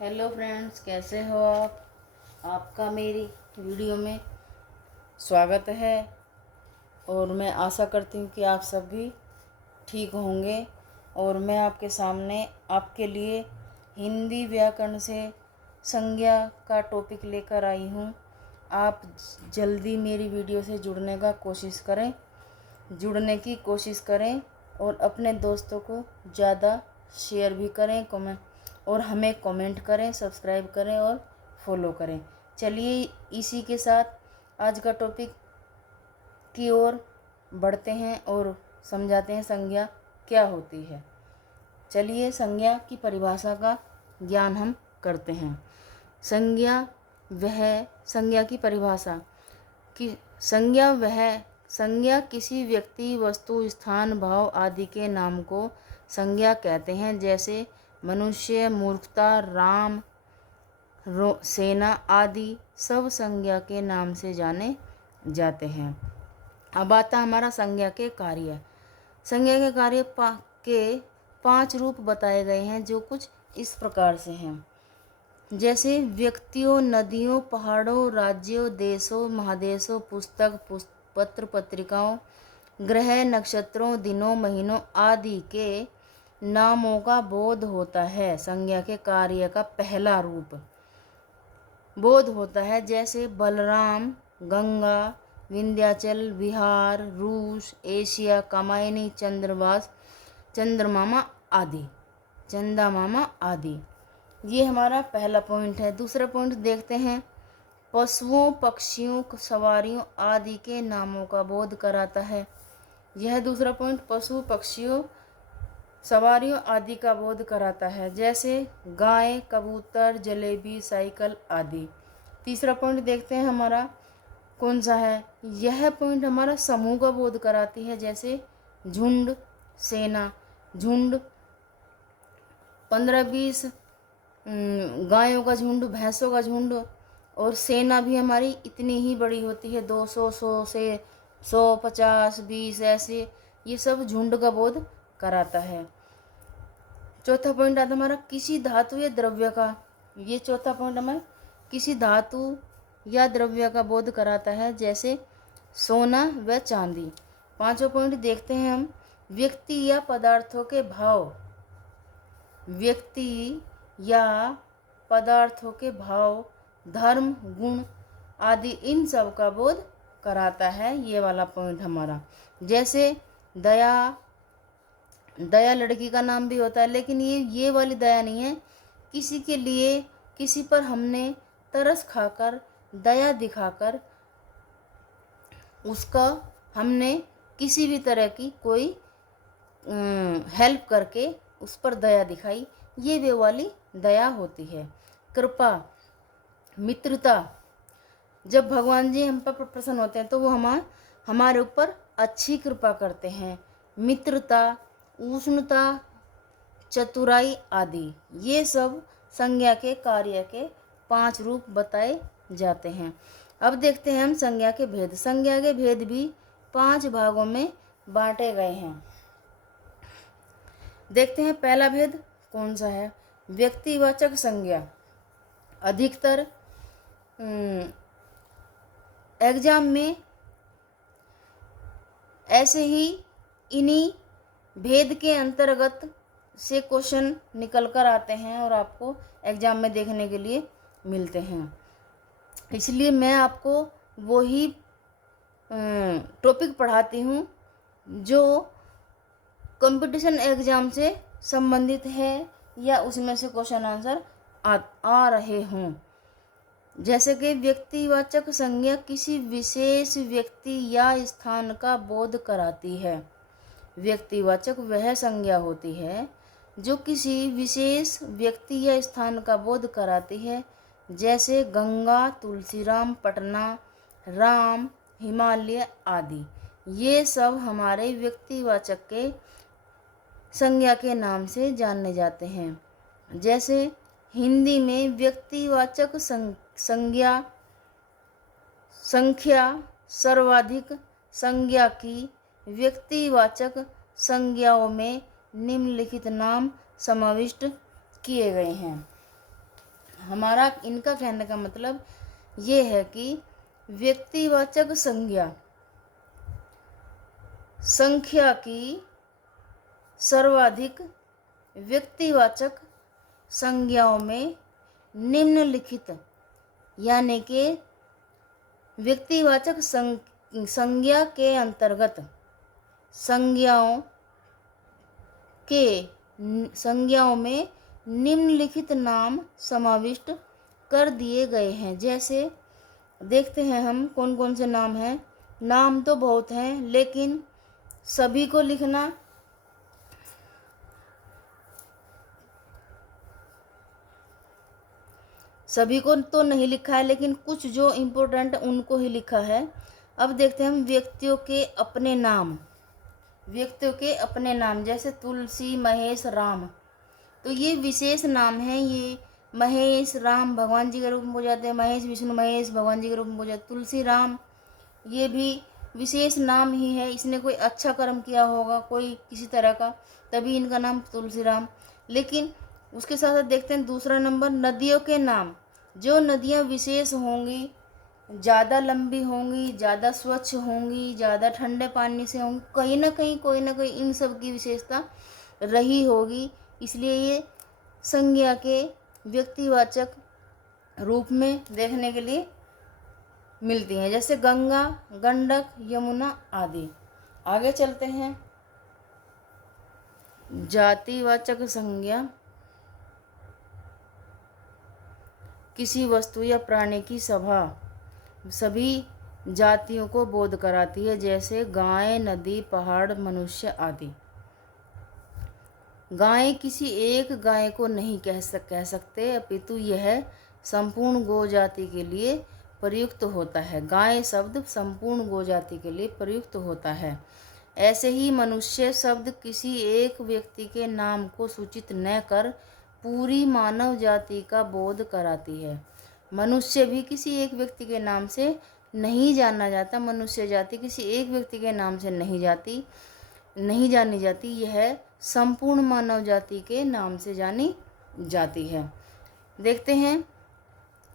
Hello friends, कैसे हो आप। आपका मेरी वीडियो में स्वागत है और मैं आशा करती हूँ कि आप सब भी ठीक होंगे। और मैं आपके सामने आपके लिए हिंदी व्याकरण से संज्ञा का टॉपिक लेकर आई हूँ। आप जल्दी मेरी वीडियो से जुड़ने की कोशिश करें और अपने दोस्तों को ज़्यादा शेयर भी करें, कमेंट और हमें कमेंट करें, सब्सक्राइब करें और फॉलो करें। चलिए इसी के साथ आज का टॉपिक की ओर बढ़ते हैं और समझाते हैं संज्ञा क्या होती है। चलिए संज्ञा की परिभाषा का ज्ञान हम करते हैं। संज्ञा की परिभाषा कि संज्ञा किसी व्यक्ति, वस्तु, स्थान, भाव आदि के नाम को संज्ञा कहते हैं। जैसे मनुष्य, मूर्खता, राम, सेना आदि सब संज्ञा के नाम से जाने जाते हैं। अब आता हमारा संज्ञा के कार्य। संज्ञा के कार्य के 5 रूप बताए गए हैं, जो कुछ इस प्रकार से हैं। जैसे व्यक्तियों, नदियों, पहाड़ों, राज्यों, देशों, महादेशों, पुस्तक, पत्र, पत्रिकाओं, ग्रह, नक्षत्रों, दिनों, महीनों आदि के नामों का बोध होता है। संज्ञा के कार्य का पहला रूप बोध होता है। जैसे बलराम, गंगा, विंध्याचल, बिहार, रूस, एशिया, कामायनी, चंदा मामा आदि। ये हमारा पहला पॉइंट है। दूसरा पॉइंट देखते हैं। पशुओं, पक्षियों, सवारियों आदि के नामों का बोध कराता है। यह दूसरा पॉइंट पशु, पक्षियों, सवारियों आदि का बोध कराता है। जैसे गाय, कबूतर, जलेबी, साइकिल आदि। तीसरा पॉइंट देखते हैं हमारा कौन सा है। यह पॉइंट हमारा समूह का बोध कराती है। जैसे झुंड, सेना। झुंड 15-20 गायों का झुंड, भैंसों का झुंड, और सेना भी हमारी इतनी ही बड़ी होती है, 200, 100 से 150, 20 ऐसे। ये सब झुंड का बोध कराता है। चौथा पॉइंट आता हमारा किसी धातु या द्रव्य का। ये चौथा पॉइंट हमें किसी धातु या द्रव्य का बोध कराता है। जैसे सोना व चांदी। पांचवा पॉइंट देखते हैं हम। व्यक्ति या पदार्थों के भाव। व्यक्ति या पदार्थों के भाव, धर्म, गुण आदि इन सब का बोध कराता है। ये वाला पॉइंट हमारा। जैसे दया लड़की का नाम भी होता है, लेकिन ये वाली दया नहीं है। किसी के लिए, किसी पर हमने तरस खाकर, दया दिखाकर उसका हमने किसी भी तरह की कोई हेल्प करके उस पर दया दिखाई, ये वे वाली दया होती है। कृपा, मित्रता। जब भगवान जी हम पर प्रसन्न होते हैं तो वो हमारे ऊपर अच्छी कृपा करते हैं। मित्रता, उष्णता, चतुराई आदि। ये सब संज्ञा के कार्य के 5 रूप बताए जाते हैं। अब देखते हैं हम संज्ञा के भेद। संज्ञा के भेद भी 5 भागों में बांटे गए हैं। देखते हैं पहला भेद कौन सा है। व्यक्तिवाचक संज्ञा। अधिकतर एग्जाम में ऐसे ही इन्हीं भेद के अंतर्गत से क्वेश्चन निकल कर आते हैं और आपको एग्जाम में देखने के लिए मिलते हैं। इसलिए मैं आपको वही टॉपिक पढ़ाती हूँ जो कंपटीशन एग्ज़ाम से संबंधित है या उसमें से क्वेश्चन आंसर आ रहे हों। जैसे कि व्यक्तिवाचक संज्ञा किसी विशेष व्यक्ति या स्थान का बोध कराती है। व्यक्तिवाचक वह संज्ञा होती है जो किसी विशेष व्यक्ति या स्थान का बोध कराती है। जैसे गंगा, तुलसीराम, पटना, राम, हिमालय आदि। ये सब हमारे व्यक्तिवाचक के संज्ञा के नाम से जाने जाते हैं। जैसे हिंदी में व्यक्तिवाचक संख्या सर्वाधिक संज्ञा की व्यक्तिवाचक संज्ञाओं में निम्नलिखित नाम समाविष्ट किए गए हैं। हमारा इनका कहने का मतलब ये है कि व्यक्तिवाचक संज्ञा संख्या की सर्वाधिक व्यक्तिवाचक संज्ञाओं में निम्नलिखित यानी कि व्यक्तिवाचक संज्ञा के अंतर्गत संज्ञाओं में निम्नलिखित नाम समाविष्ट कर दिए गए हैं। जैसे देखते हैं हम कौन कौन से नाम हैं। नाम तो बहुत हैं, लेकिन सभी को लिखना सभी को तो नहीं लिखा है, लेकिन कुछ जो इम्पोर्टेंट उनको ही लिखा है। अब देखते हैं हम व्यक्तियों के अपने नाम जैसे तुलसी, महेश, राम। तो ये विशेष नाम हैं। ये महेश, राम भगवान जी के रूप में हो जाते हैं। महेश, विष्णु महेश भगवान जी के रूप में हो जाते हैं। तुलसी, राम ये भी विशेष नाम ही है। इसने कोई अच्छा कर्म किया होगा कोई किसी तरह का, तभी इनका नाम तुलसी राम। लेकिन उसके साथ साथ देखते हैं दूसरा नंबर, नदियों के नाम। जो नदियाँ विशेष होंगी, ज़्यादा लंबी होंगी, ज़्यादा स्वच्छ होंगी, ज़्यादा ठंडे पानी से होंगी, कहीं ना कहीं कोई ना कोई इन सब की विशेषता रही होगी, इसलिए ये संज्ञा के व्यक्तिवाचक रूप में देखने के लिए मिलती हैं। जैसे गंगा, गंडक, यमुना आदि। आगे चलते हैं। जातिवाचक संज्ञा किसी वस्तु या प्राणी की सभी जातियों को बोध कराती है। जैसे गाय, नदी, पहाड़, मनुष्य आदि। गाय किसी एक गाय को नहीं कह सकते, अपितु यह संपूर्ण गो जाति के लिए प्रयुक्त होता है। गाय शब्द संपूर्ण गो जाति के लिए प्रयुक्त होता है। ऐसे ही मनुष्य शब्द किसी एक व्यक्ति के नाम को सूचित न कर पूरी मानव जाति का बोध कराती है। मनुष्य भी किसी एक व्यक्ति के नाम से नहीं जाना जाता। मनुष्य जाति किसी एक व्यक्ति के नाम से नहीं जानी जाती। यह संपूर्ण मानव जाति के नाम से जानी जाती है। देखते हैं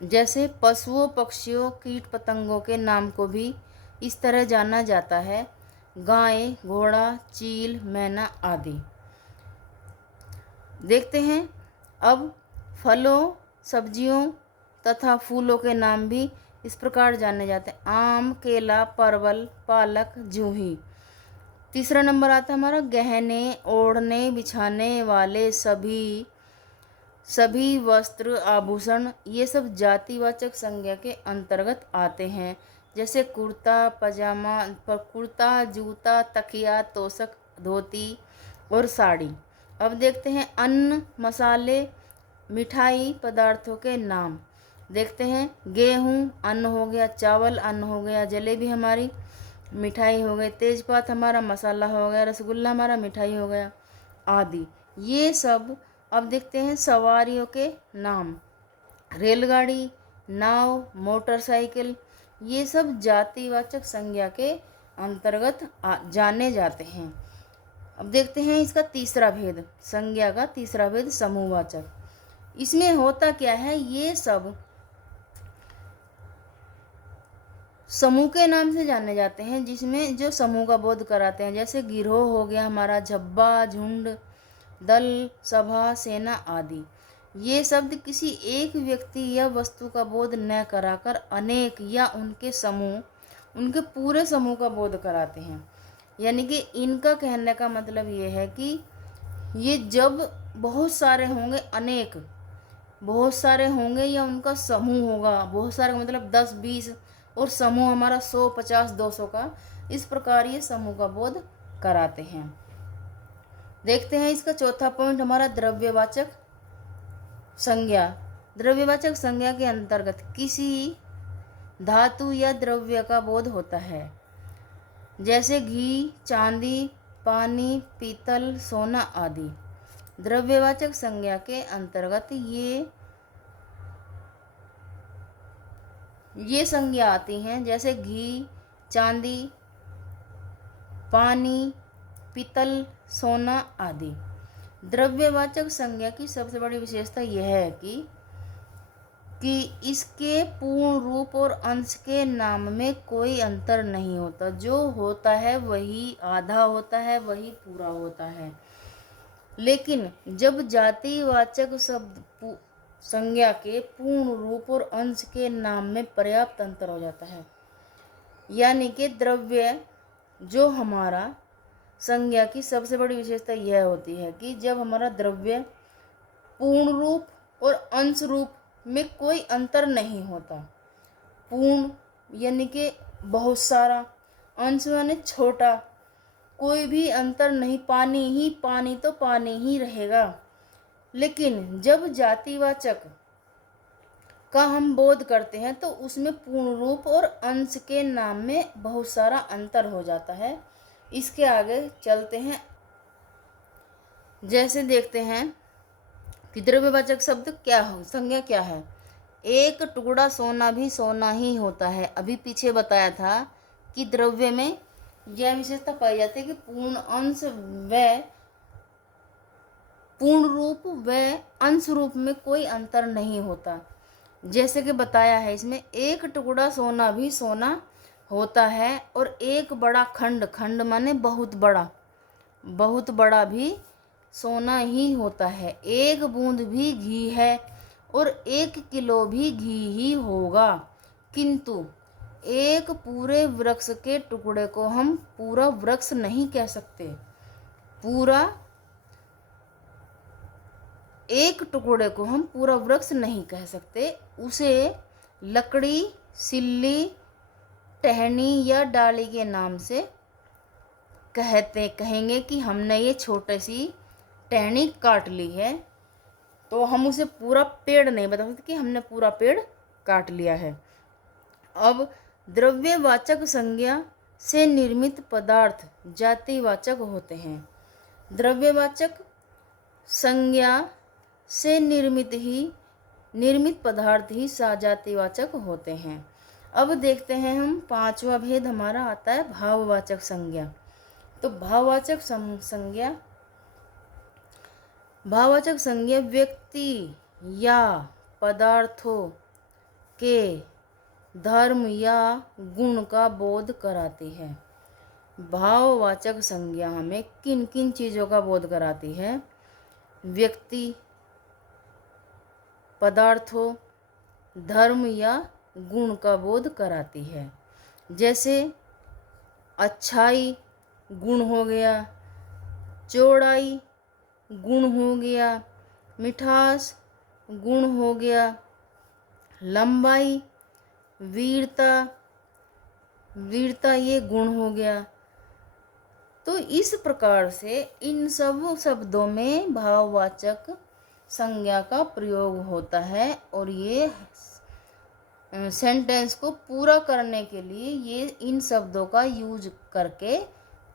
जैसे पशुओं, पक्षियों, कीट पतंगों के नाम को भी इस तरह जाना जाता है। गाय, घोड़ा, चील, मैना आदि। देखते हैं अब फलों, सब्जियों तथा फूलों के नाम भी इस प्रकार जाने जाते हैं। आम, केला, परवल, पालक, जूही। तीसरा नंबर आता है हमारा गहने, ओढ़ने बिछाने वाले सभी वस्त्र, आभूषण। ये सब जातिवाचक संज्ञा के अंतर्गत आते हैं। जैसे कुर्ता, पजामा, कुर्ता, जूता, तकिया, तोशक, धोती और साड़ी। अब देखते हैं अन्न, मसाले, मिठाई पदार्थों के नाम। देखते हैं गेहूँ अन्न हो गया, चावल अन्न हो गया, जलेबी हमारी मिठाई हो गई, तेजपात हमारा मसाला हो गया, रसगुल्ला हमारा मिठाई हो गया आदि। ये सब। अब देखते हैं सवारियों के नाम। रेलगाड़ी, नाव, मोटरसाइकिल। ये सब जातिवाचक संज्ञा के अंतर्गत जाने जाते हैं। अब देखते हैं इसका तीसरा भेद, संज्ञा का तीसरा भेद समूहवाचक। इसमें होता क्या है, ये सब समूह के नाम से जाने जाते हैं, जिसमें जो समूह का बोध कराते हैं। जैसे गिरोह हो गया हमारा, झब्बा, झुंड, दल, सभा, सेना आदि। ये शब्द किसी एक व्यक्ति या वस्तु का बोध न कराकर अनेक या उनके पूरे समूह का बोध कराते हैं। यानी कि इनका कहने का मतलब ये है कि ये जब बहुत सारे होंगे, बहुत सारे होंगे या उनका समूह होगा, बहुत सारे का मतलब 10, 20 और समूह हमारा 100, 50, 200 का, इस प्रकार ये समूह का बोध कराते हैं। देखते हैं इसका चौथा पॉइंट हमारा द्रव्यवाचक संज्ञा। द्रव्यवाचक संज्ञा के अंतर्गत किसी धातु या द्रव्य का बोध होता है। जैसे घी, चांदी, पानी, पीतल, सोना आदि। द्रव्यवाचक संज्ञा के अंतर्गत ये संज्ञा आती हैं। जैसे घी, चांदी, पानी, पीतल, सोना आदि। द्रव्यवाचक संज्ञा की सबसे बड़ी विशेषता यह है कि कि इसके पूर्ण रूप और अंश के नाम में कोई अंतर नहीं होता। जो होता है वही आधा होता है, वही पूरा होता है। लेकिन जब जातिवाचक शब्द संज्ञा के पूर्ण रूप और अंश के नाम में पर्याप्त अंतर हो जाता है, यानी कि द्रव्य जो हमारा संज्ञा की सबसे बड़ी विशेषता यह होती है कि जब हमारा द्रव्य पूर्ण रूप और अंश रूप में कोई अंतर नहीं होता। पूर्ण यानी कि बहुत सारा, अंश यानी छोटा, कोई भी अंतर नहीं, पानी ही पानी तो पानी ही रहेगा। लेकिन जब जातिवाचक का हम बोध करते हैं तो उसमें पूर्ण रूप और अंश के नाम में बहुत सारा अंतर हो जाता है। इसके आगे चलते हैं। जैसे देखते हैं कि द्रव्यवाचक शब्द क्या हो, संज्ञा क्या है। एक टुकड़ा सोना भी सोना ही होता है। अभी पीछे बताया था कि द्रव्य में यह विशेषता पाई जाती है कि पूर्ण अंश व पूर्ण रूप व अंश रूप में कोई अंतर नहीं होता। जैसे कि बताया है इसमें, एक टुकड़ा सोना भी सोना होता है और एक बड़ा खंड, खंड माने बहुत बड़ा, बहुत बड़ा भी सोना ही होता है। एक बूंद भी घी है और 1 किलो भी घी ही होगा। किंतु एक पूरे वृक्ष के टुकड़े को हम पूरा वृक्ष नहीं कह सकते। पूरा एक टुकड़े को हम पूरा वृक्ष नहीं कह सकते। उसे लकड़ी, सिल्ली, टहनी या डाली के नाम से कहेंगे कि हमने ये छोटी सी टहनी काट ली है, तो हम उसे पूरा पेड़ नहीं बता सकते कि हमने पूरा पेड़ काट लिया है। अब द्रव्यवाचक संज्ञा से निर्मित पदार्थ जातिवाचक होते हैं। द्रव्यवाचक संज्ञा से निर्मित पदार्थ ही जातिवाचक होते हैं। अब देखते हैं हम, पांचवा भेद हमारा आता है भाववाचक संज्ञा। तो भाववाचक संज्ञा व्यक्ति या पदार्थों के धर्म या गुण का बोध कराती है। भाववाचक संज्ञा हमें किन किन चीज़ों का बोध कराती है? व्यक्ति, पदार्थों, धर्म या गुण का बोध कराती है। जैसे अच्छाई गुण हो गया, चौड़ाई गुण हो गया, मिठास गुण हो गया, लंबाई, वीरता ये गुण हो गया। तो इस प्रकार से इन सब शब्दों में भाववाचक संज्ञा का प्रयोग होता है और ये सेंटेंस को पूरा करने के लिए ये इन शब्दों का यूज करके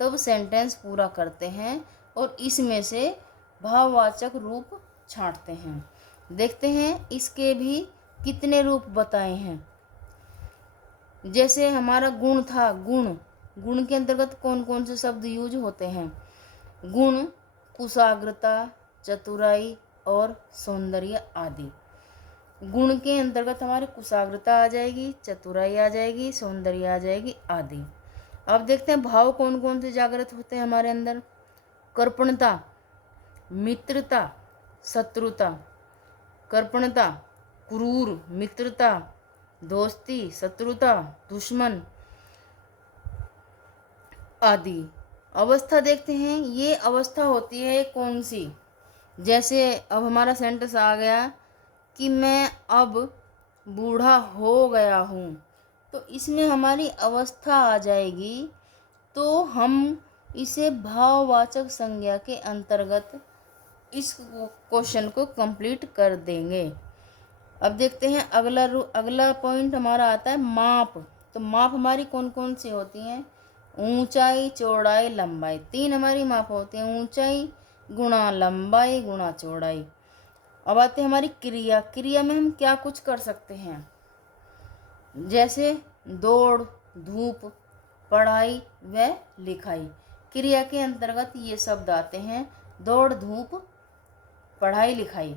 तब सेंटेंस पूरा करते हैं और इसमें से भाववाचक रूप छांटते हैं। देखते हैं इसके भी कितने रूप बताए हैं। जैसे हमारा गुण था, गुण के अंतर्गत कौन कौन से शब्द यूज होते हैं? गुण कुशाग्रता, चतुराई और सौंदर्य आदि। गुण के अंतर्गत हमारे कुशाग्रता आ जाएगी, चतुराई आ जाएगी, सौंदर्य आ जाएगी आदि। अब देखते हैं भाव कौन कौन से जागृत होते हैं हमारे अंदर। कर्पणता, मित्रता, शत्रुता। कर्पणता क्रूर, मित्रता दोस्ती, शत्रुता दुश्मन आदि। अवस्था देखते हैं, ये अवस्था होती है कौन सी? जैसे अब हमारा सेंटेंस आ गया कि मैं अब बूढ़ा हो गया हूँ, तो इसमें हमारी अवस्था आ जाएगी, तो हम इसे भाववाचक संज्ञा के अंतर्गत इस क्वेश्चन को कंप्लीट कर देंगे। अब देखते हैं अगला पॉइंट हमारा आता है माप। तो माप हमारी कौन कौन सी होती हैं? ऊंचाई, चौड़ाई, लंबाई। 3 हमारी माप होती हैं, ऊंचाई गुणा लंबाई गुणा चौड़ाई। अब आते हैं हमारी क्रिया। क्रिया में हम क्या कुछ कर सकते हैं? जैसे दौड़, धूप, पढ़ाई व लिखाई। क्रिया के अंतर्गत ये शब्द आते हैं, दौड़, धूप, पढ़ाई, लिखाई।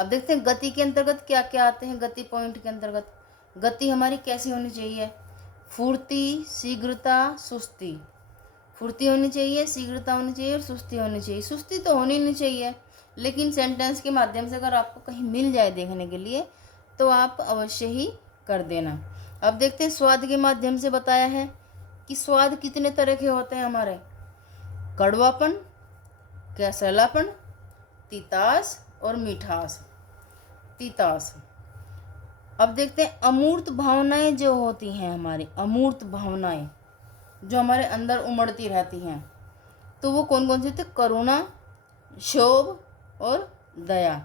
अब देखते हैं गति के अंतर्गत क्या क्या आते हैं। गति पॉइंट के अंतर्गत गति हमारी कैसी होनी चाहिए? फुर्ती, शीघ्रता, सुस्ती। फुर्ती होनी चाहिए, शीघ्रता होनी चाहिए और सुस्ती होनी चाहिए। सुस्ती तो होनी नहीं चाहिए, लेकिन सेंटेंस के माध्यम से अगर आपको कहीं मिल जाए देखने के लिए तो आप अवश्य ही कर देना। अब देखते हैं स्वाद के माध्यम से बताया है कि स्वाद कितने तरह के होते हैं हमारे। कड़वापन, कैसलापन, तितास और मिठास। तितास। अब देखते हैं अमूर्त भावनाएं जो होती हैं हमारी, अमूर्त भावनाएं जो हमारे अंदर उमड़ती रहती हैं, तो वो कौन कौन सी होती है? करुणा, क्षोभ और दया।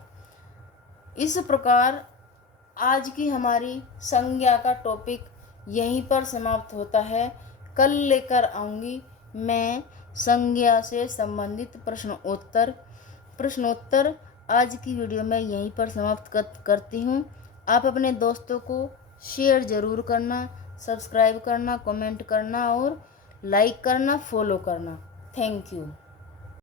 इस प्रकार आज की हमारी संज्ञा का टॉपिक यहीं पर समाप्त होता है। कल लेकर आऊँगी मैं संज्ञा से संबंधित प्रश्नोत्तर। आज की वीडियो में यहीं पर समाप्त करती हूँ। आप अपने दोस्तों को शेयर ज़रूर करना, सब्सक्राइब करना, कमेंट करना और लाइक करना, फॉलो करना। Thank you.